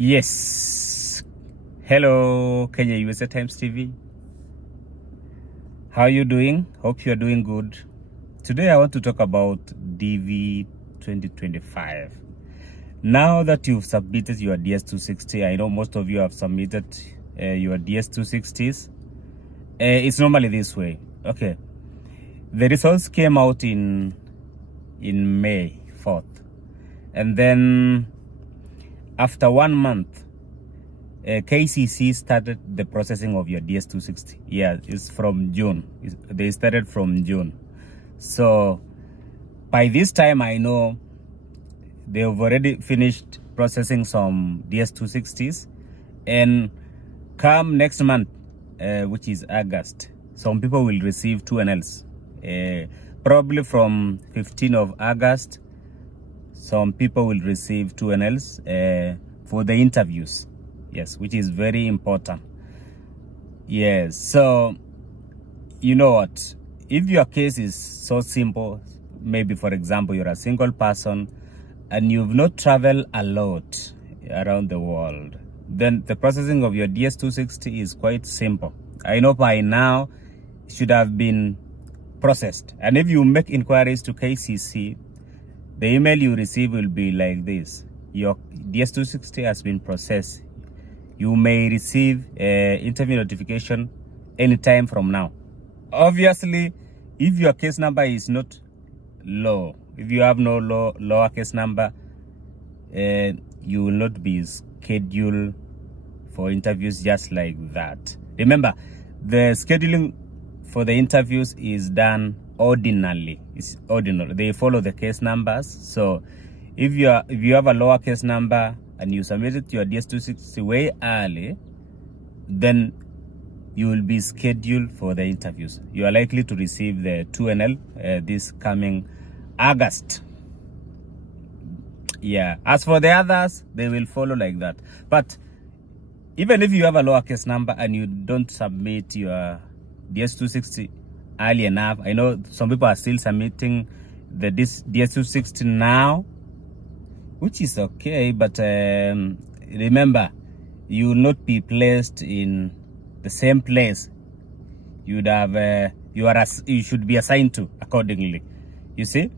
Yes. Hello, Kenya USA Times TV. How are you doing? Hope you are doing good. Today I want to talk about DV-2025. Now that you've submitted your DS260, I know most of you have submitted your DS260s. It's normally this way. Okay. The results came out in May 4th. And then after 1 month, KCC started the processing of your DS260. Yeah, it's from June. They started from June. So by this time, I know they've already finished processing some DS260s. And come next month, which is August, some people will receive 2NLs. Probably from 15th of August, some people will receive 2NLs for the interviews. Yes, which is very important. Yes, so you know what? If your case is so simple, maybe for example, you're a single person and you've not traveled a lot around the world, then the processing of your DS260 is quite simple. I know by now it should have been processed. And if you make inquiries to KCC, the email you receive will be like this: your DS260 has been processed. You may receive interview notification anytime from now. Obviously, if your case number is not low, if you have no lower case number, you will not be scheduled for interviews just like that. Remember, the scheduling for the interviews is done ordinarily. It's ordinary. They follow the case numbers. So if you have a lower case number and you submitted your DS260 way early, then you will be scheduled for the interviews. You are likely to receive the 2NL this coming August. Yeah. As for the others, they will follow like that. But even if you have a lower case number and you don't submit your DS260 early enough, I know some people are still submitting the DS260 now, which is okay, but remember, you will not be placed in the same place you would have you should be assigned to accordingly. You see?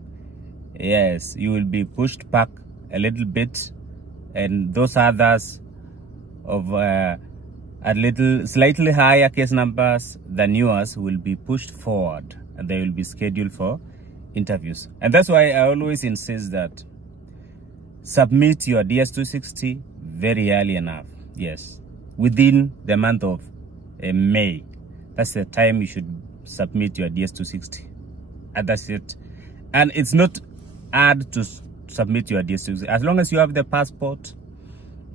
Yes, you will be pushed back a little bit, and those others of slightly higher case numbers than yours will be pushed forward, and they will be scheduled for interviews. And that's why I always insist that submit your DS260 very early enough. Yes, within the month of May. That's the time you should submit your DS260. And that's it. And it's not hard to submit your DS260. As long as you have the passport,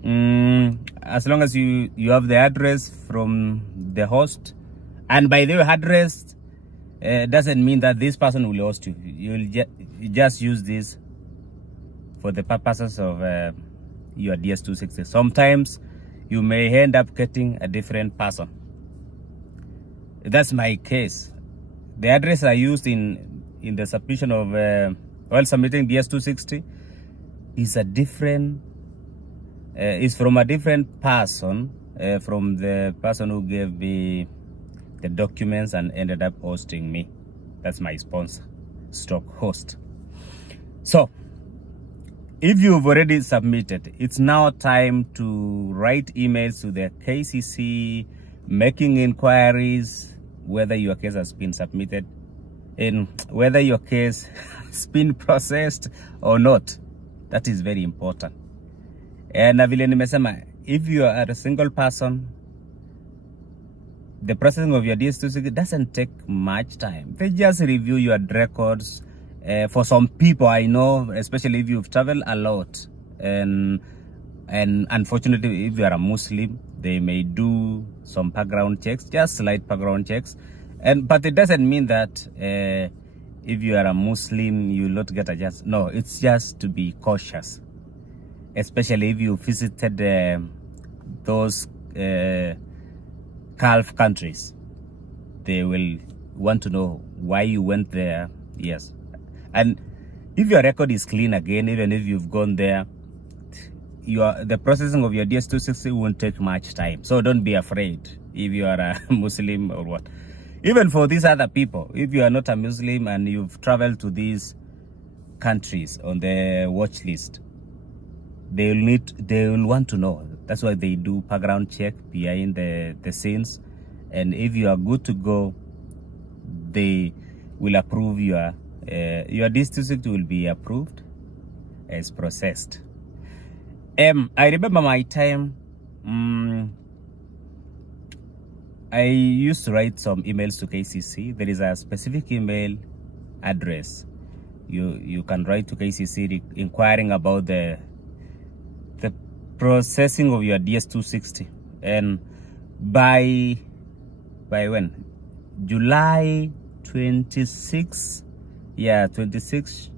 as long as you have the address from the host. And by the way, address doesn't mean that this person will host you. You just use this for the purposes of your DS260. Sometimes you may end up getting a different person. That's my case. The address I used in the submission of while submitting DS260 is a different is from a different person, from the person who gave me the documents and ended up hosting me. That's my sponsor, stock host. So if you've already submitted, it's now time to write emails to the KCC, making inquiries whether your case has been submitted and whether your case has been processed or not. That is very important. And if you are a single person, the processing of your DS260 doesn't take much time. They just review your records. For some people, I know, especially if you've traveled a lot, and unfortunately, if you are a Muslim, they may do some background checks, just slight background checks. But it doesn't mean that if you are a Muslim, you will not get a chance. No, it's just to be cautious. Especially if you visited those Gulf countries, they will want to know why you went there. Yes, and if your record is clean again, even if you've gone there, the processing of your DS260 won't take much time. So don't be afraid if you are a Muslim or what. Even for these other people, if you are not a Muslim and you've traveled to these countries on the watch list, they will want to know. That's why they do background check behind the scenes. And if you are good to go, they will approve your DS260 will be approved as processed. I remember my time, I used to write some emails to KCC. There is a specific email address you can write to KCC inquiring about the processing of your DS260. And by when? July 26, yeah, 26,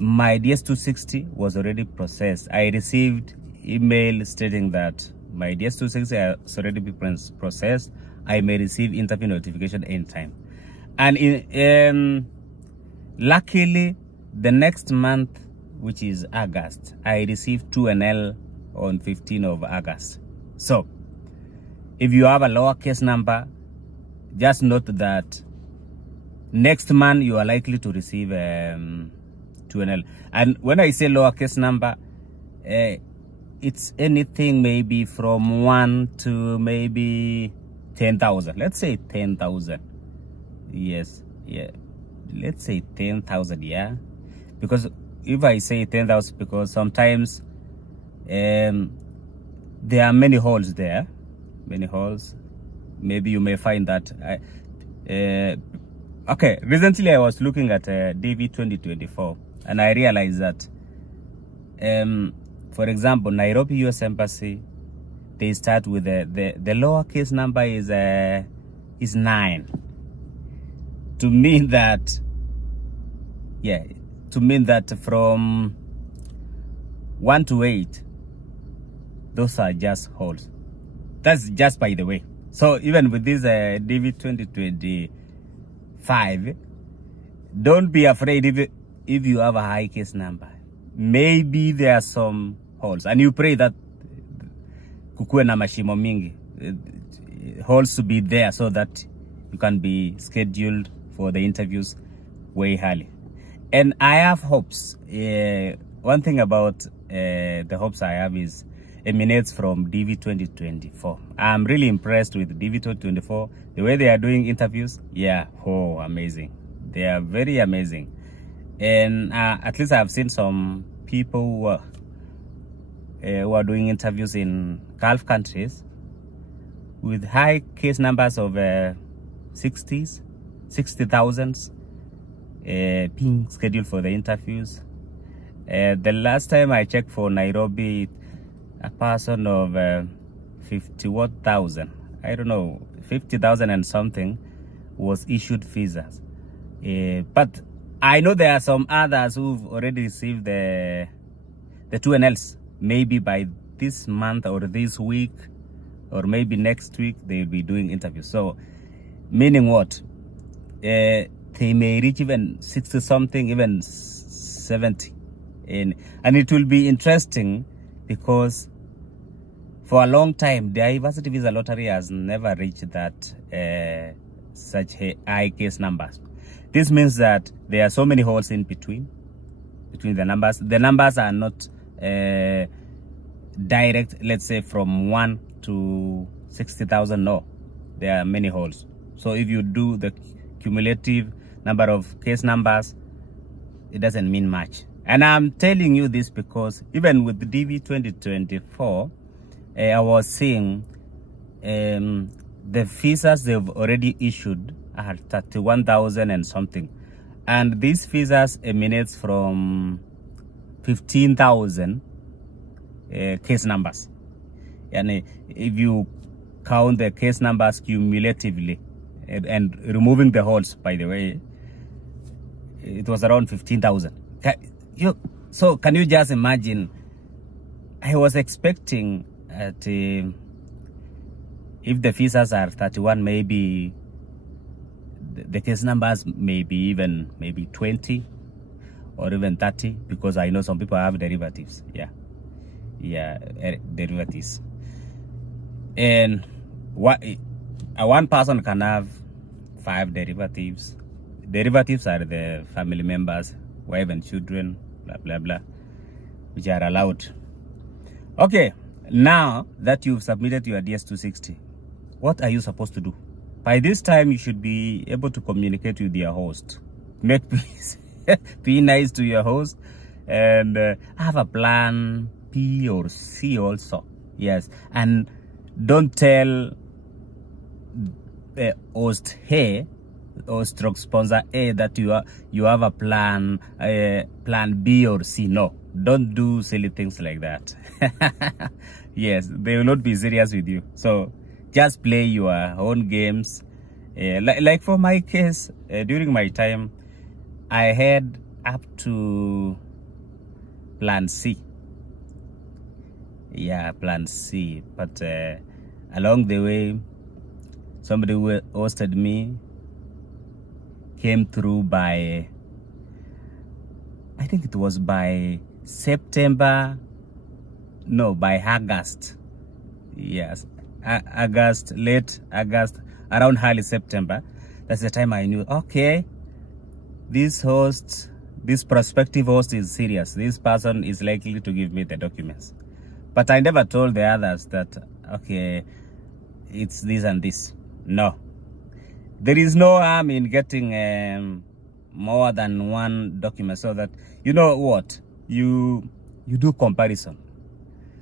my DS260 was already processed. I received email stating that my DS260 has already been processed. I may receive interview notification anytime. And luckily, the next month, which is August, I received 2NL on 15th of August. So, if you have a lowercase number, just note that next month you are likely to receive 2NL. And when I say lowercase number, it's anything maybe from 1 to maybe 10,000. Let's say 10,000. Yes, yeah. Let's say 10,000, yeah. Because if I say 10,000, because sometimes there are many holes there. Many holes. Maybe you may find that. Okay, recently I was looking at DV-2025 and I realized that, for example, Nairobi US Embassy, they start with the lowercase number is 9. To mean that, yeah, to mean that from 1 to 8, those are just holes. That's just by the way. So even with this DV-2025, don't be afraid if you have a high case number. Maybe there are some holes, and you pray that kukuwe na mashimo mingi, holes to be there so that you can be scheduled for the interviews way early. And I have hopes. One thing about the hopes I have is emanates from DV-2025. I'm really impressed with DV-2025. The way they are doing interviews, yeah, oh, amazing. They are very amazing. And at least I've seen some people who are doing interviews in Gulf countries with high case numbers of 60,000 being scheduled for the interviews. The last time I checked for Nairobi, a person of 51,000, I don't know, 50,000 and something was issued visas. But I know there are some others who've already received the 2NLs. Maybe by this month or this week or maybe next week they'll be doing interviews. So meaning what? They may reach even 60 something, even 70. And it will be interesting because for a long time, the diversity visa lottery has never reached that such high case numbers. This means that there are so many holes in between the numbers. The numbers are not direct, let's say from 1 to 60,000. No, there are many holes. So if you do the cumulative number of case numbers, it doesn't mean much. And I'm telling you this because even with the DV-2024, I was seeing the visas they've already issued are 31,000 and something. And these visas emanates from 15,000 case numbers. And if you count the case numbers cumulatively and removing the holes, by the way, it was around 15,000. So can you just imagine? I was expecting at if the visas are 31, maybe the case numbers maybe 20 or even 30, because I know some people have derivatives. Yeah, Yeah, derivatives. And one person can have 5 derivatives. Derivatives are the family members, wife and children, blah blah blah, which are allowed. Okay, now that you've submitted your DS260, what are you supposed to do? By this time, you should be able to communicate with your host. Make peace. Be nice to your host, and have a plan B or C also. Yes, and don't tell host A or stroke sponsor A that you have a plan B or C. No, don't do silly things like that. Yes, they will not be serious with you. So just play your own games. Like for my case, during my time, I had up to plan C. Yeah, plan C. But along the way, somebody who hosted me came through by, I think it was by September, no, by August. Yes, August, late August, around early September. That's the time I knew, okay, this prospective host is serious. This person is likely to give me the documents. But I never told the others that, okay, it's this and this. No. There is no harm in getting more than one document, so that, you know what, you do comparison.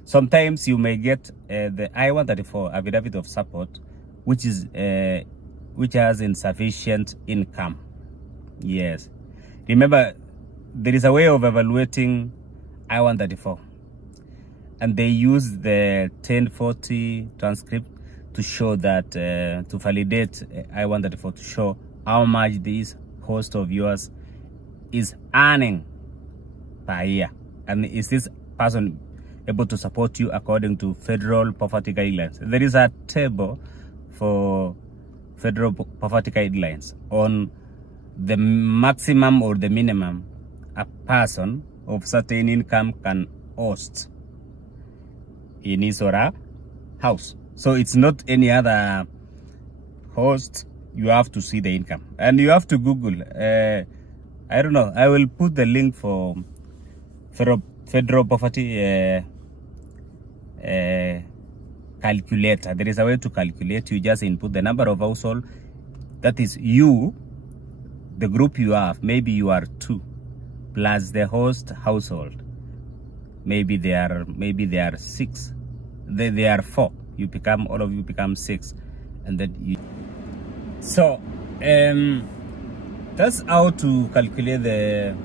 Sometimes you may get the I-134 affidavit of support, which has insufficient income. Yes. Remember, there is a way of evaluating I-134, and they use the 1040 transcript to show that, to validate I-134, to show how much this host of yours is earning per year, and is this person able to support you according to federal poverty guidelines. There is a table for federal poverty guidelines on the maximum or the minimum a person of certain income can host in his or her house. So it's not any other host. You have to see the income, and you have to Google. I don't know. I will put the link for federal poverty calculator. There is a way to calculate. You just input the number of household. That is you, the group you have. Maybe you are 2, plus the host household. Maybe they are 6. They are 4. You become, all of you become 6, and then you. So that's how to calculate the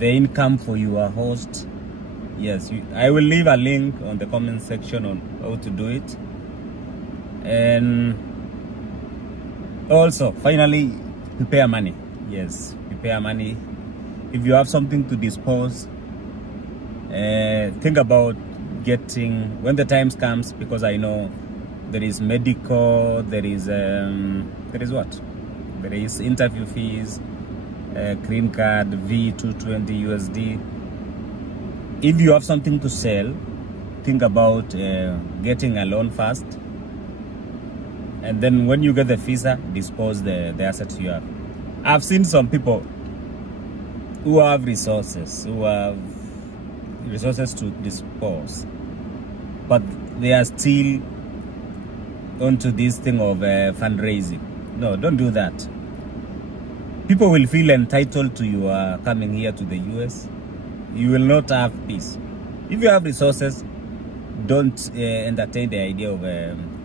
income for your host. Yes, I will leave a link on the comment section on how to do it. And also, finally, prepare money. Yes, prepare money. If you have something to dispose, think about getting when the times comes, because I know there is medical, there is what? There is interview fees, green card, V-220 USD. If you have something to sell, think about getting a loan first, and then when you get the visa, dispose the assets you have. I've seen some people who have resources, to dispose, but they are still onto this thing of fundraising. No, don't do that. People will feel entitled to you coming here to the US. You will not have peace. If you have resources, don't entertain the idea of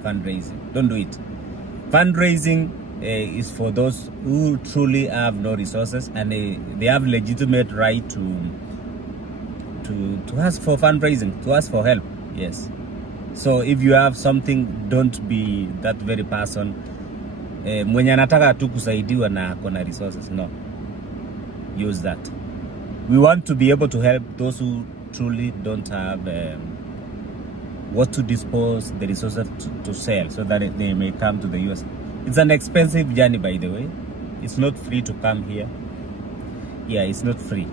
fundraising. Don't do it. Fundraising is for those who truly have no resources, and they have legitimate right to ask for fundraising, to ask for help. Yes. So if you have something, don't be that very person mwenye anataka tu kusaidiwa na akona resources. No. Use that. We want to be able to help those who truly don't have what to dispose, the resources to sell, so that they may come to the US. It's an expensive journey, by the way. It's not free to come here. Yeah, it's not free.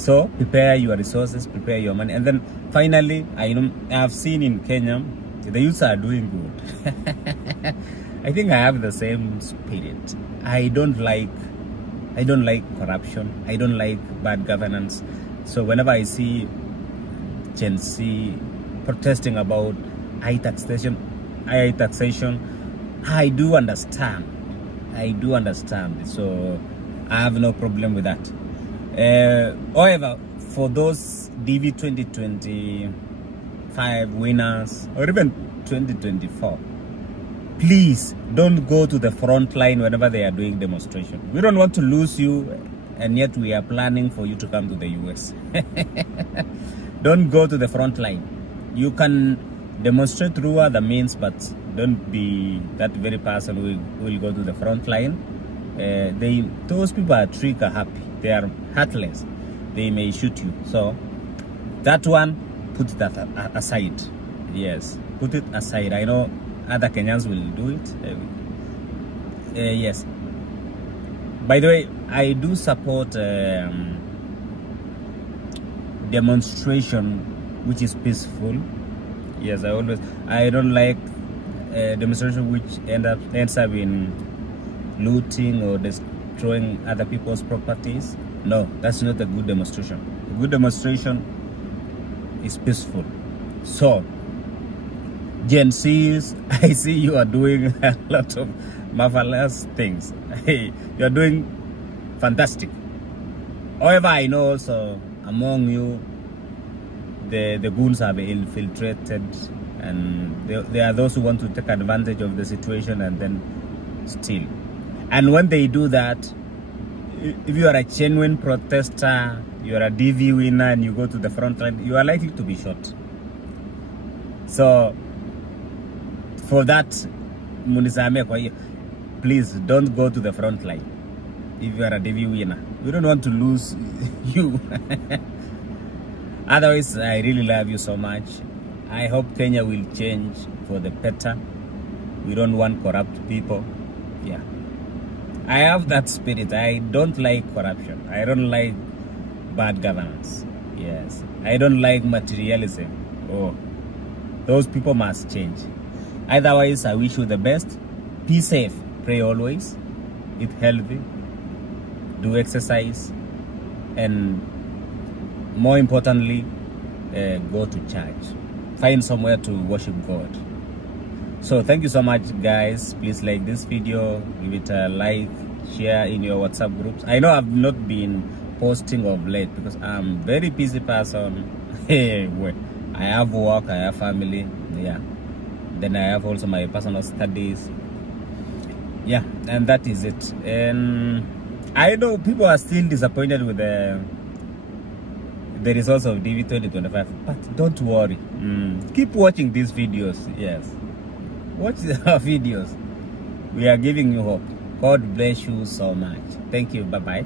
So prepare your resources, prepare your money, and then finally, I've seen in Kenya the youths are doing good. I think I have the same spirit. I don't like corruption. I don't like bad governance. So whenever I see Gen Z protesting about high taxation, I do understand. So I have no problem with that. However, for those DV-2025 winners, or even 2024, please don't go to the front line whenever they are doing demonstration. We don't want to lose you, and yet we are planning for you to come to the US. Don't go to the front line. You can demonstrate through other means, but don't be that very person who will go to the front line. Those people are trigger happy. They are heartless. They may shoot you. So that one, put that aside. Yes, put it aside. I know other Kenyans will do it. Yes. By the way, I do support demonstration which is peaceful. Yes, I don't like demonstration which ends up in looting or destroying other people's properties. No, that's not a good demonstration. A good demonstration is peaceful. So Gen Zs, I see you are doing a lot of marvelous things. Hey, you are doing fantastic. However, I know also among you the goons have infiltrated, and there are those who want to take advantage of the situation and then steal. And when they do that, if you are a genuine protester, you are a DV winner, and you go to the front line, you are likely to be shot. So for that, please don't go to the front line if you are a DV winner. We don't want to lose you. Otherwise, I really love you so much. I hope Kenya will change for the better. We don't want corrupt people. Yeah, I have that spirit. I don't like corruption. I don't like bad governance. Yes, I don't like materialism. Oh, those people must change. Otherwise, I wish you the best. Be safe. Pray always. Eat healthy. Do exercise. And more importantly, go to church. Find somewhere to worship God. So thank you so much, guys. Please like this video. Give it a like. Share in your WhatsApp groups. I know I've not been posting of late because I'm a very busy person. I have work. I have family. Yeah. Then I have also my personal studies. Yeah, and that is it. And I know people are still disappointed with the results of DV-2025, but don't worry. Keep watching these videos. Yes, watch our videos. We are giving you hope. God bless you so much. Thank you. Bye-bye.